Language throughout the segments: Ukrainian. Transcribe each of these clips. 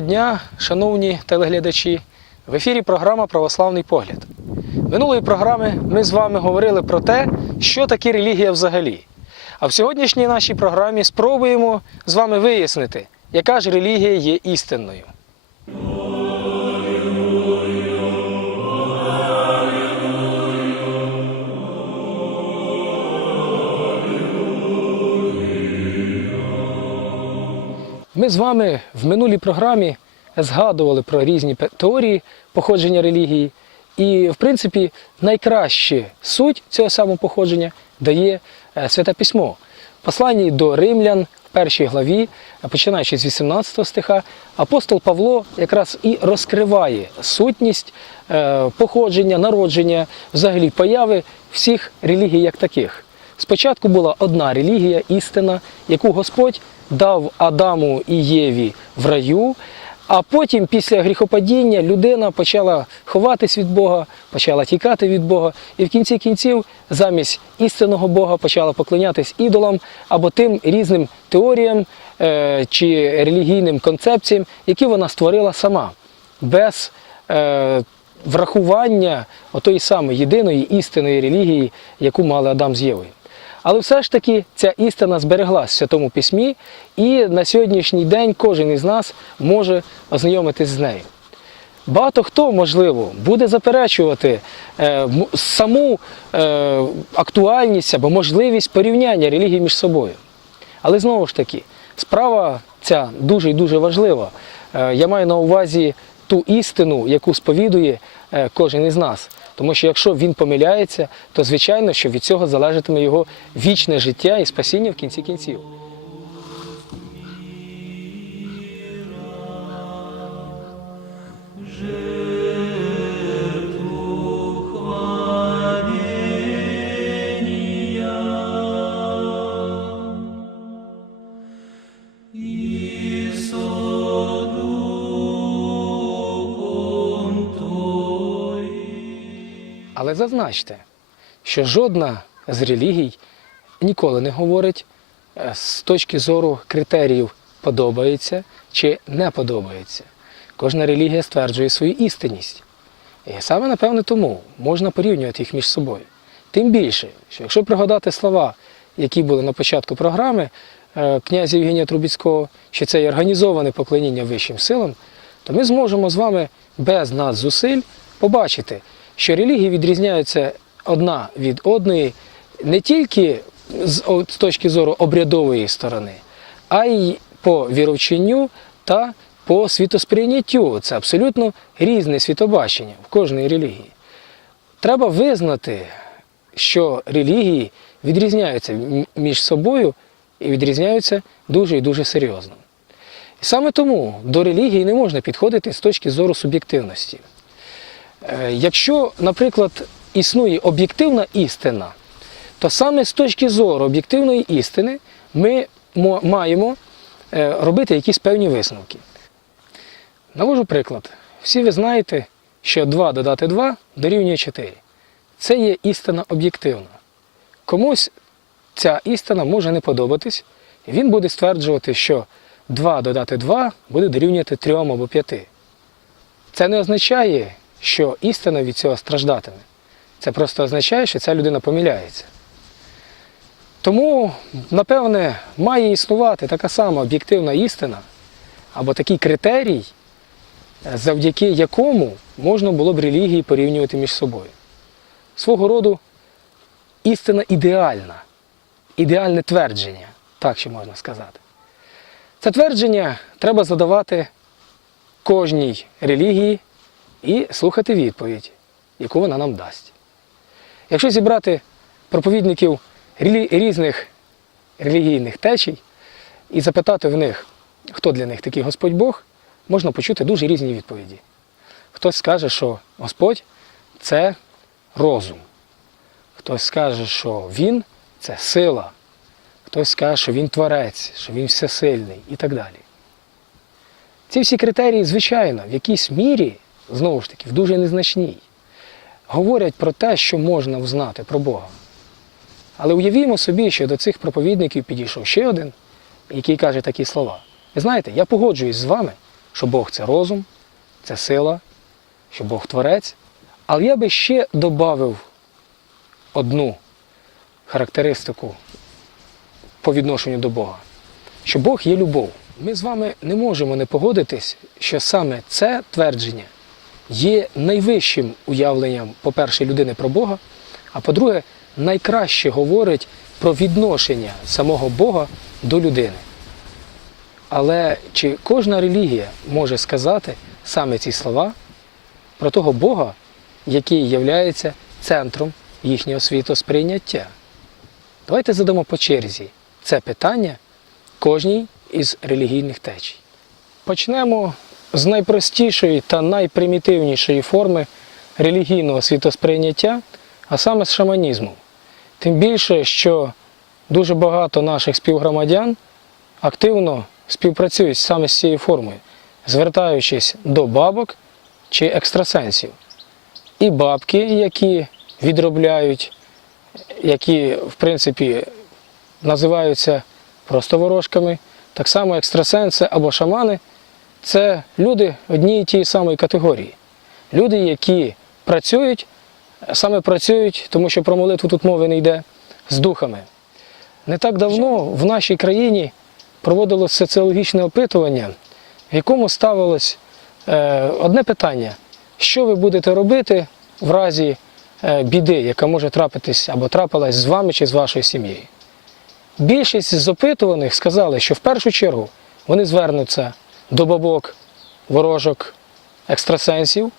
дня, шановні телеглядачі. В ефірі програма Православний погляд. Минулої програми ми з вами говорили про те, що таке релігія взагалі. А в сьогоднішній нашій програмі спробуємо з вами вияснити, яка ж релігія є істинною. Ми з вами в минулій програмі згадували про різні теорії походження релігії, і, в принципі, найкраще суть цього самого походження дає е, Святе Письмо. Посланні до римлян, в першій главі, е, починаючи з 18 стиха, апостол Павло якраз і розкриває сутність е, походження, народження, взагалі появи всіх релігій як таких. Спочатку була одна релігія, істина, яку Господь дав Адаму і Єві в раю, а потім, після гріхопадіння, людина почала ховатись від Бога, почала тікати від Бога, і в кінці кінців замість істинного Бога почала поклонятись ідолам або тим різним теоріям е, чи релігійним концепціям, які вона створила сама, без е, врахування отої самої єдиної істинної релігії, яку мали Адам з Євою. Але все ж таки ця істина збереглась в Святому Письмі, і на сьогоднішній день кожен із нас може ознайомитись з нею. Багато хто, можливо, буде заперечувати е, саму е, актуальність або можливість порівняння релігій між собою. Але знову ж таки, справа ця дуже і дуже важлива. Е, Я маю на увазі ту істину, яку сповідує е, кожен із нас. Тому що якщо він помиляється, то звичайно, що від цього залежатиме його вічне життя і спасіння в кінці кінців. Зазначте, що жодна з релігій ніколи не говорить е, з точки зору критеріїв подобається чи не подобається. Кожна релігія стверджує свою істинність. І саме напевне тому можна порівнювати їх між собою. Тим більше, що якщо пригадати слова, які були на початку програми е, князя Євгенія Трубіцького, що це є організоване поклоніння вищим силам, то ми зможемо з вами без нас зусиль побачити, що релігії відрізняються одна від одної не тільки з, точки зору обрядової сторони, а й по віровченню та по світосприйняттю. Це абсолютно різне світобачення в кожній релігії. Треба визнати, що релігії відрізняються між собою і відрізняються дуже і дуже серйозно. І саме тому до релігії не можна підходити з точки зору суб'єктивності. Е, Якщо, наприклад, існує об'єктивна істина, то саме з точки зору об'єктивної істини ми маємо е, робити якісь певні висновки. Навожу приклад. Всі ви знаєте, що 2 додати 2 дорівнює 4. Це є істина об'єктивна. Комусь ця істина може не подобатись, він буде стверджувати, що 2 додати 2 буде дорівнювати 3 або 5. Це не означає, що істина від цього страждатиме. Це просто означає, що ця людина помиляється. Тому, напевне, має існувати така сама об'єктивна істина або такий критерій, е, завдяки якому можна було б релігії порівнювати між собою. Свого роду істина ідеальна, ідеальне твердження, так ще можна сказати. Це твердження треба задавати кожній релігії і слухати відповідь, яку вона нам дасть. Якщо зібрати проповідників різних релігійних течій і запитати в них, хто для них такий Господь Бог, можна почути дуже різні відповіді. Хтось скаже, що Господь це розум. Хтось скаже, що Він це сила. Хтось скаже, що Він творець, що Він всесильний і так далі. Ці всі критерії, звичайно, в якійсь мірі, знову ж таки, в дуже незначній, говорять про те, що можна взнати про Бога. Але уявімо собі, що до цих проповідників підійшов ще один, який каже такі слова. Ви знаєте, я погоджуюсь з вами, що Бог це розум, це сила, що Бог творець. Але я би ще додав одну характеристику по відношенню до Бога, що Бог є любов. Ми з вами не можемо не погодитись, що саме це твердження є найвищим уявленням, по-перше, людини про Бога, а по-друге, найкраще говорить про відношення самого Бога до людини. Але чи кожна релігія може сказати саме ці слова про того Бога, який є центром їхнього світосприйняття? Давайте задамо по черзі це питання кожній із релігійних течій. Почнемо з найпростішої та найпримітивнішої форми релігійного світосприйняття, а саме з шаманізму. Тим більше, що дуже багато наших співгромадян активно співпрацюють саме з цією формою, звертаючись до бабок чи екстрасенсів. І бабки, які відробляють, які, в принципі, називаються просто ворожками, так само екстрасенси або шамани це люди однієї тієї самої категорії. Люди, які працюють, саме працюють, тому що про молитву тут мови не йде, з духами. Не так давно в нашій країні проводилось соціологічне опитування, в якому ставилось е, одне питання: що ви будете робити в разі е, біди, яка може трапитись або трапилась з вами чи з вашою сім'єю? Більшість з опитуваних сказали, що в першу чергу вони звернуться до бабок, ворожок, екстрасенсів.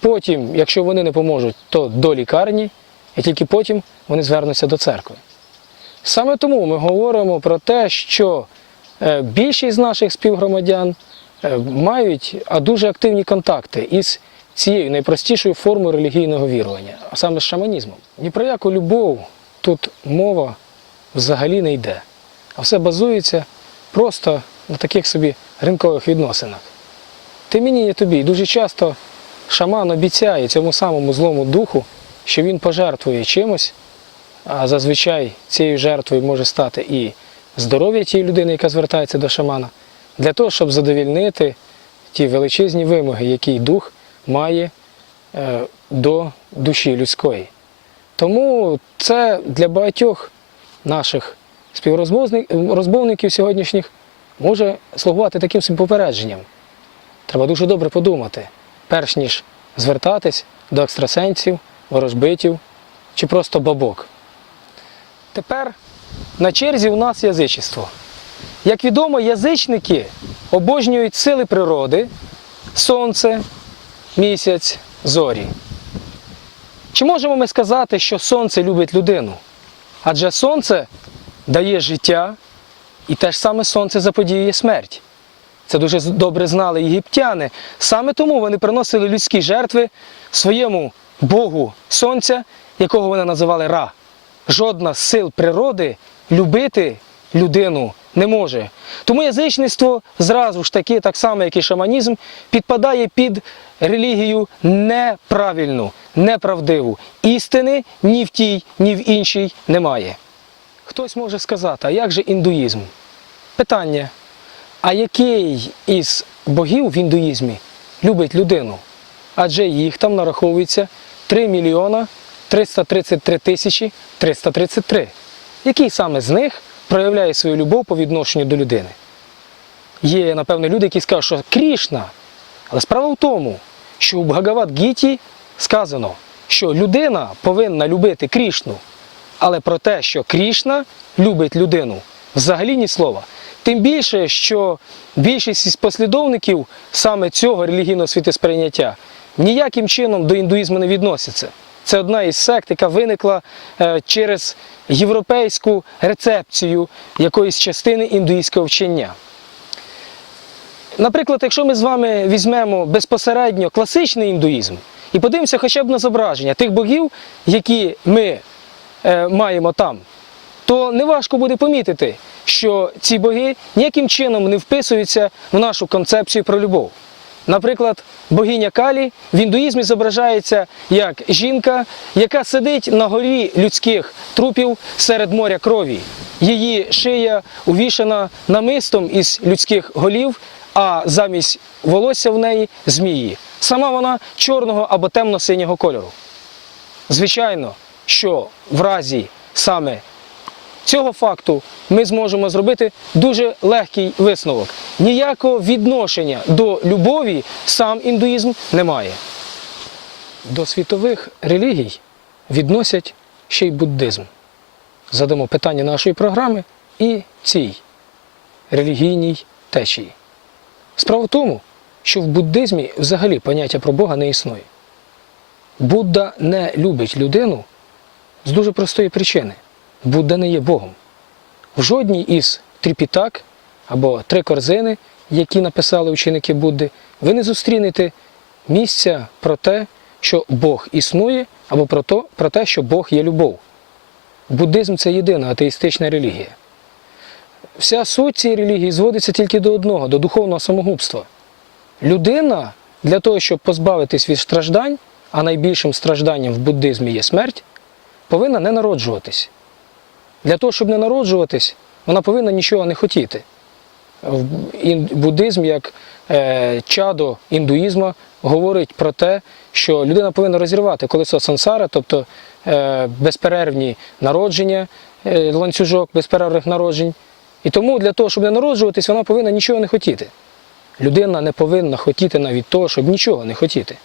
Потім, якщо вони не поможуть, то до лікарні, і тільки потім вони звернуться до церкви. Саме тому ми говоримо про те, що е, більшість з наших співгромадян е, мають дуже активні контакти із цією найпростішою формою релігійного вірування, а саме з шаманізмом. Ні про яку любов тут мова взагалі не йде, а все базується просто на таких собі ринкових відносинах. Ти мені, я тобі. І дуже часто шаман обіцяє цьому самому злому духу, що він пожертвує чимось, а зазвичай цією жертвою може стати і здоров'я тієї людини, яка звертається до шамана, для того, щоб задовільнити ті величезні вимоги, які дух має е, до душі людської. Тому це для багатьох наших співрозмовників сьогоднішніх може слугувати таким собі попередженням. Треба дуже добре подумати, перш ніж звертатись до екстрасенсів, ворожбитів чи просто бабок. Тепер на черзі у нас язичество. Як відомо, язичники обожнюють сили природи, сонце, місяць, зорі. Чи можемо ми сказати, що сонце любить людину? Адже сонце дає життя, і те ж саме сонце заподіює смерть. Це дуже добре знали єгиптяни. Саме тому вони приносили людські жертви своєму Богу Сонця, якого вони називали Ра. Жодна з сил природи любити людину не може. Тому язичництво зразу ж таки, так само, як і шаманізм, підпадає під релігію неправильну, неправдиву. Істини ні в тій, ні в іншій немає. Хтось може сказати, а як же індуїзм? Питання. А який із богів в індуїзмі любить людину? Адже їх там нараховується 3 мільйона 333 тисячі 333. Який саме з них проявляє свою любов по відношенню до людини? Є, напевно, люди, які скажуть, що Крішна. Але справа в тому, що у Бхагават-гіті сказано, що людина повинна любити Крішну. Але про те, що Крішна любить людину, взагалі ні слова. Тим більше, що більшість із послідовників саме цього релігійного світосприйняття ніяким чином до індуїзму не відносяться. Це одна із сект, яка виникла е, через європейську рецепцію якоїсь частини індуїзького вчення. Наприклад, якщо ми з вами візьмемо безпосередньо класичний індуїзм і подивимося хоча б на зображення тих богів, які ми маємо там, то неважко буде помітити, що ці боги ніяким чином не вписуються в нашу концепцію про любов. Наприклад, богиня Калі в індуїзмі зображається як жінка, яка сидить на горі людських трупів серед моря крові. Її шия увішана намистом із людських голів, а замість волосся в неї змії. Сама вона чорного або темно-синього кольору. Звичайно, що в разі саме цього факту ми зможемо зробити дуже легкий висновок. Ніякого відношення до любові сам індуїзм не має. До світових релігій відносять ще й буддизм. Задамо питання нашої програми і цій релігійній течії. Справа в тому, що в буддизмі взагалі поняття про Бога не існує. Будда не любить людину з дуже простої причини. Будда не є Богом. В жодній із тріпітак або три корзини, які написали ученики Будди, ви не зустрінете місця про те, що Бог існує, або про, то, про те, що Бог є любов. Буддизм це єдина атеїстична релігія. Вся суть цієї релігії зводиться тільки до одного, до духовного самогубства. Людина для того, щоб позбавитись від страждань, а найбільшим стражданням в буддизмі є смерть, повинна не народжуватись. Для того, щоб не народжуватись, вона повинна нічого не хотіти. Буддизм, як е, чадо індуїзму, говорить про те, що людина повинна розірвати колесо сансара, тобто е, безперервні народження, е, ланцюжок безперервних народжень. І тому для того, щоб не народжуватись, вона повинна нічого не хотіти. Людина не повинна хотіти навіть того, щоб нічого не хотіти.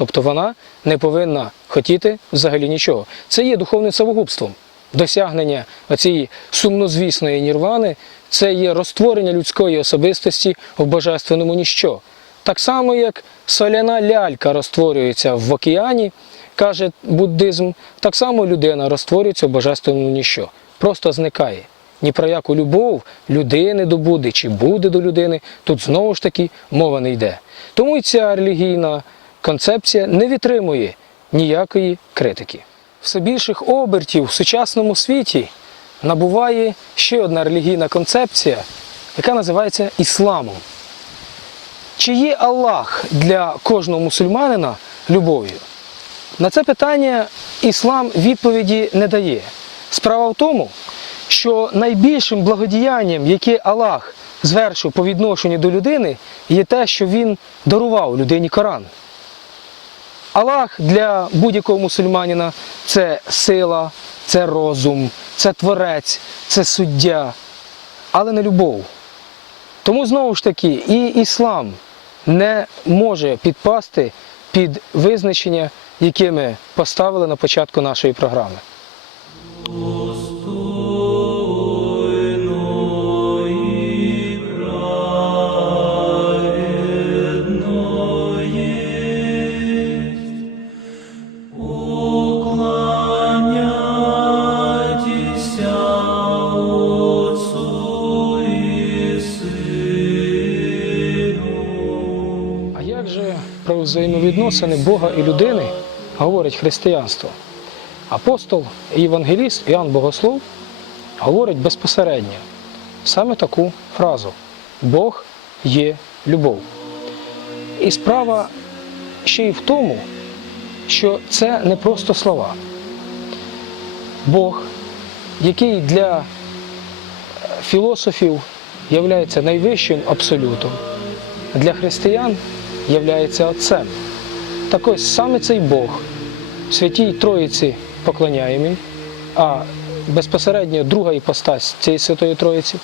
Тобто вона не повинна хотіти взагалі нічого. Це є духовним самогубством. Досягнення цієї сумнозвісної нірвани це є розтворення людської особистості в божественному ніщо. Так само, як соляна лялька розтворюється в океані, каже буддизм, так само людина розтворюється в божественному ніщо. Просто зникає. Ні про яку любов людини до Будди чи Будди до людини тут знову ж таки мова не йде. Тому і ця релігійна концепція не витримує ніякої критики. Все більших обертів в сучасному світі набуває ще одна релігійна концепція, яка називається ісламом. Чи є Аллах для кожного мусульманина любов'ю? На це питання іслам відповіді не дає. Справа в тому, що найбільшим благодіянням, яке Аллах звершив по відношенню до людини, є те, що він дарував людині Коран. Аллах для будь-якого мусульманина це сила, це розум, це творець, це суддя, але не любов. Тому знову ж таки і іслам не може підпасти під визначення, яке ми поставили на початку нашої програми. Взаємовідносини Бога і людини говорить християнство? Апостол і євангеліст Іоанн Богослов говорить безпосередньо саме таку фразу: Бог є любов. І справа ще й в тому, що це не просто слова. Бог, який для е, філософів являється найвищим абсолютом, для християн являється Отцем. Так ось саме цей Бог святій Троїці поклоняємий, а безпосередньо друга іпостась цієї Святої Троїці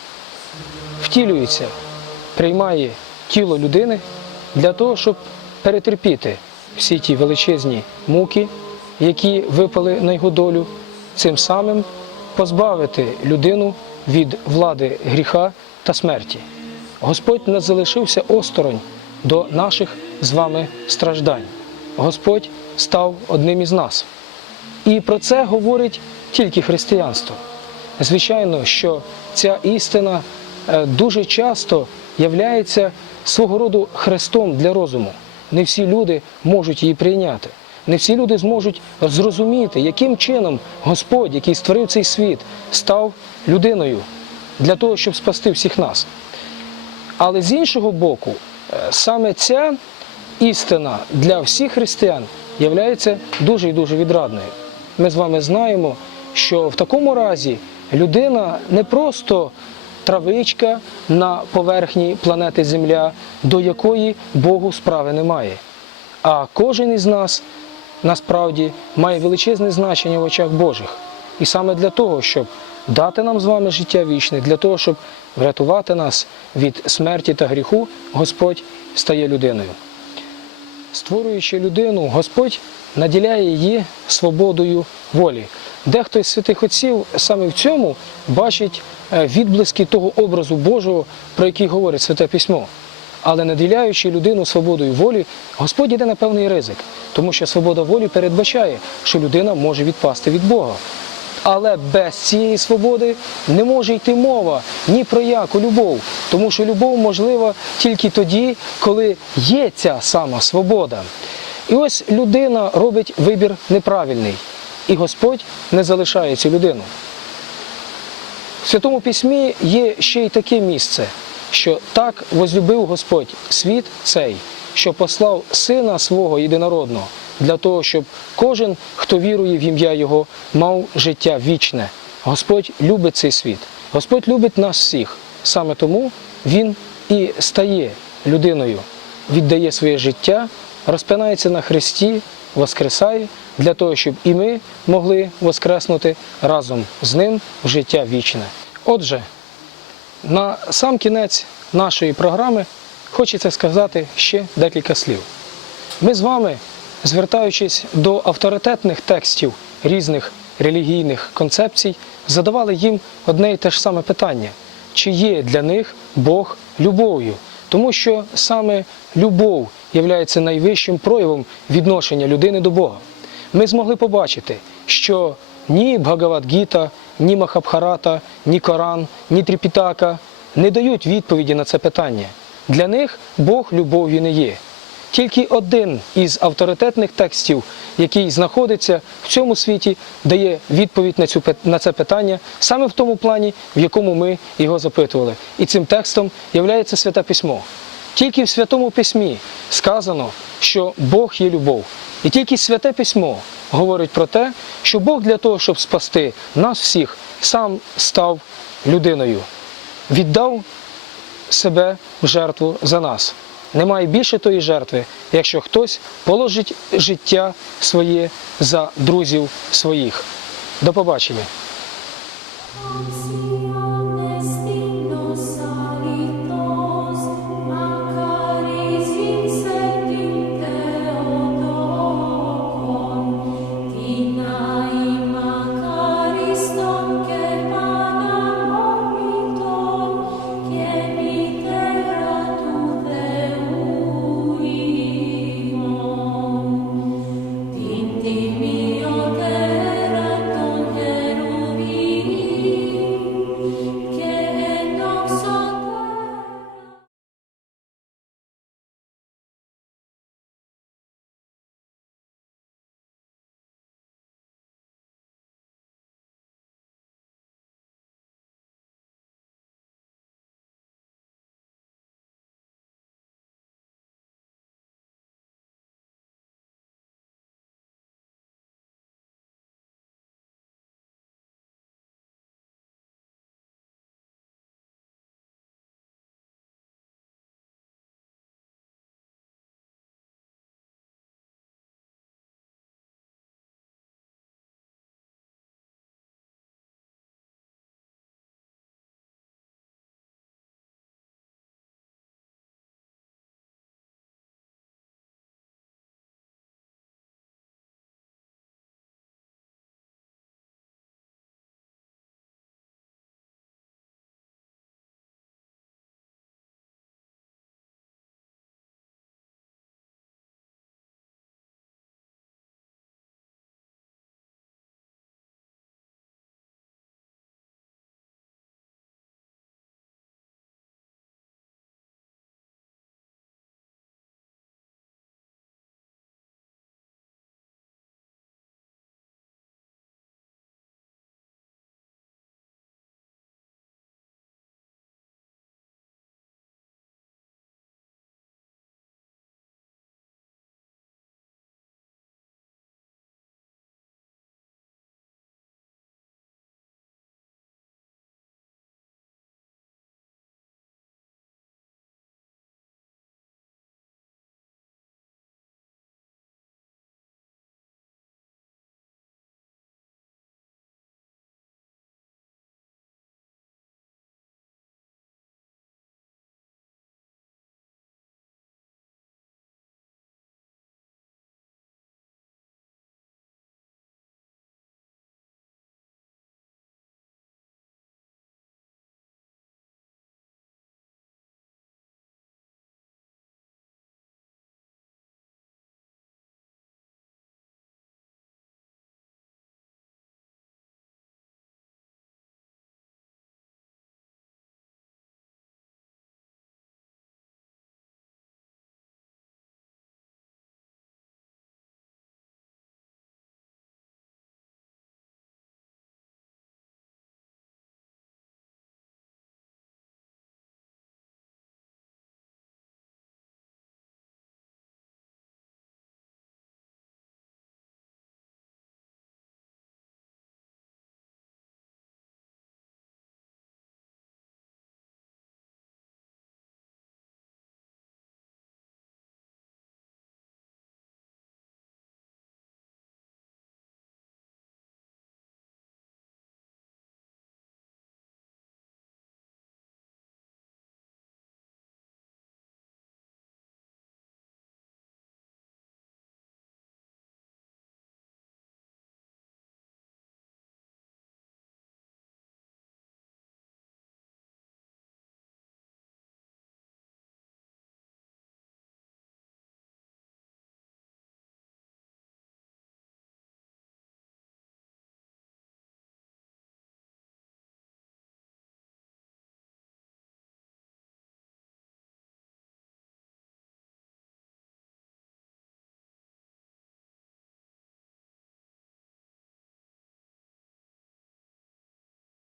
втілюється, приймає тіло людини для того, щоб перетерпіти всі ті величезні муки, які випали на його долю, цим самим позбавити людину від влади гріха та смерті. Господь не залишився осторонь до наших з вами страждань. Господь став одним із нас. І про це говорить тільки християнство. Звичайно, що ця істина е, дуже часто являється свого роду хрестом для розуму. Не всі люди можуть її прийняти. Не всі люди зможуть зрозуміти, яким чином Господь, який створив цей світ, став людиною для того, щоб спасти всіх нас. Але з іншого боку, е, саме ця істина для всіх християн є дуже і дуже відрадною. Ми з вами знаємо, що в такому разі людина не просто травичка на поверхні планети Земля, до якої Богу справи немає. А кожен із нас насправді має величезне значення в очах Божих. І саме для того, щоб дати нам з вами життя вічне, для того, щоб врятувати нас від смерті та гріху, Господь стає людиною. Створюючи людину, Господь наділяє її свободою волі. Дехто із святих отців саме в цьому бачить е, відблиски того образу Божого, про який говорить Святе Письмо. Але наділяючи людину свободою волі, Господь йде на певний ризик, тому що свобода волі передбачає, що людина може відпасти від Бога. Але без цієї свободи не може йти мова ні про яку любов, тому що любов можлива тільки тоді, коли є ця сама свобода. І ось людина робить вибір неправильний, і Господь не залишає цю людину. В Святому Письмі є ще й таке місце, що так возлюбив Господь світ цей, що послав Сина свого єдинородного, для того, щоб кожен, хто вірує в ім'я Його, мав життя вічне. Господь любить цей світ, Господь любить нас всіх. Саме тому Він і стає людиною, віддає своє життя, розпинається на хресті, воскресає для того, щоб і ми могли воскреснути разом з ним в життя вічне. Отже, на сам кінець нашої програми хочеться сказати ще декілька слів. Ми з вами, звертаючись до авторитетних текстів різних релігійних концепцій, задавали їм одне і те ж саме питання: чи є для них Бог любов'ю? Тому що саме любов є найвищим проявом відношення людини до Бога. Ми змогли побачити, що ні Бхагавадгіта, ні Махабхарата, ні Коран, ні Тріпітака не дають відповіді на це питання. Для них Бог любов'ю не є. Тільки один із авторитетних текстів, який знаходиться в цьому світі, дає відповідь на, цю, на це питання саме в тому плані, в якому ми його запитували. І цим текстом є Святе Письмо. Тільки в Святому Письмі сказано, що Бог є любов. І тільки Святе Письмо говорить про те, що Бог для того, щоб спасти нас всіх, сам став людиною, віддав себе в жертву за нас. Немає більше тої жертви, якщо хтось положить життя своє за друзів своїх. До побачення.